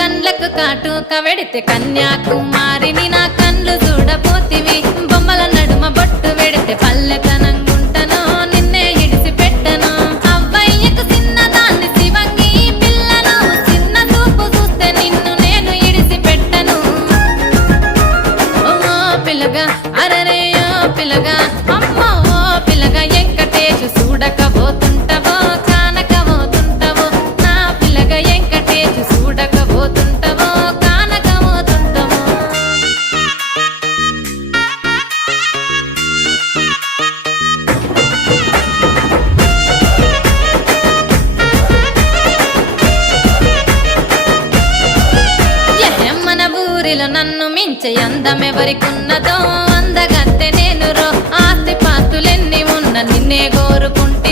కండ్లకు కాటుక వెడితే కన్యాకుమారిని నా కండ్లు చూడపోతివి బొమ్మల నడుమ బొట్టు వెడితే పల్లెతనంగుంటను నిన్నే ఇడిసి పెట్టను అవ్వయ్యకు చిన్నదాన్ని శివంగి పిల్లను చిన్న చూపు చూస్తే నిన్ను నేను ఇడిసి పెట్టను ఓ పిల్లగా అరరే ఓ పిల్లగా అమ్మో ఓ పిల్లగా వెంకటేశు చూడకపోతుంటవో కానకపోతుంటవో నా పిల్లగా వెంకటేశు చూడకపోతుంటవో కానకపోతుంటవో మన ఊరిలో నన్ను మించే అందమెవరికున్నదో అందగత్తె నేను రో ఆస్తి పాస్తులెన్ని ఉన్న నిన్నే కోరుకుంటే